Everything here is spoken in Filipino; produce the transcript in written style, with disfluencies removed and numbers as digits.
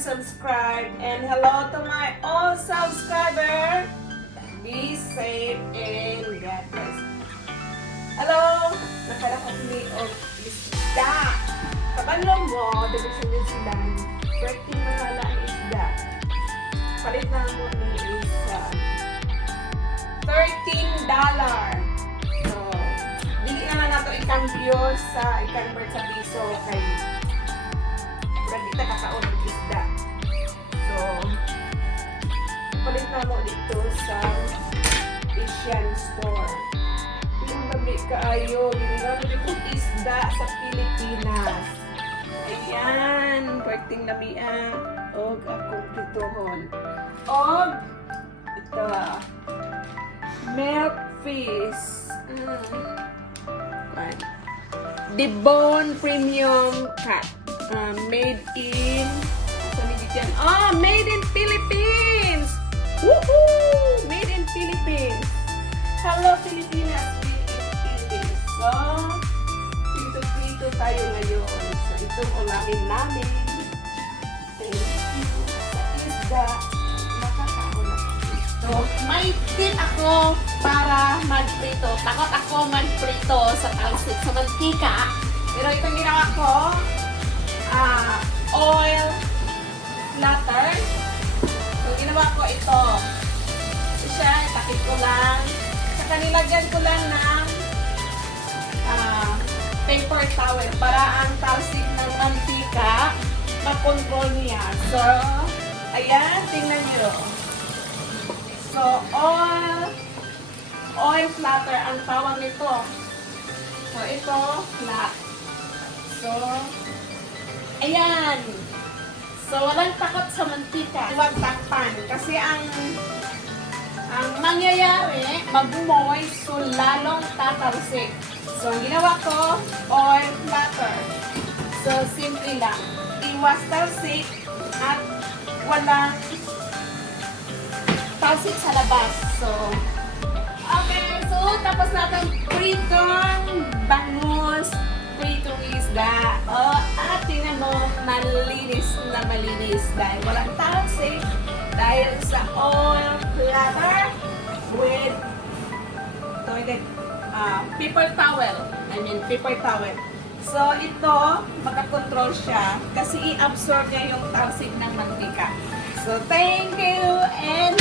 subscribe. And hello to my all subscriber. Be safe and God bless. Hello! Nakalakot ni og isda. Kabalong mo, division din sila. Breaking mahala ang isda. Palit na mo ng isa. $13. So, dili na nato i-cambio sa i-convert sa piso kay hindi na kakaon ng isda. So, palit na mo dito sa Asian store. Yung labi kaayo, ginigano dito isda sa Pilipinas. Ayan, parting lamian. Og akong tutuhon. Og ito, milk fish. Debone premium cut. Made in made in Philippines. Woohoo! Made in Philippines. Hello Pilipinas, made in Philippines. So, dito tayo ngayon. So, itong ulamin namin. Thank you sa isda. Nakakaon na. So, may tip ako para mag-prito. Takot ako mag-prito sa talsik, sa mantika. Pero itong ginawa ko, oil flatter. So, ginawa ko ito. So, siya, takip ko lang. Saka nilagyan ko lang ng paper towel para ang talsik ng mantika makontrol niya. So, ayan, tingnan nyo. So, oil flatter ang tawag nito. So, ito, flat. So, ayan. So, walang takot sa mantika. Huwag takpan. Kasi ang mangyayari, mag-moist, so lalong tatalsik. So, ang ginawa ko, oil flatter. So, simple lang. Iwas talsik at walang talsik sa labas. So, okay. So, tapos natin pritong bangus, pritong isda. At tingnan mo, malinis na malinis dahil walang talsik. Dahil sa oil flatter with paper towel. Paper towel. So, ito, makakontrol siya kasi i-absorb niya yung talsik ng mantika. So, thank you and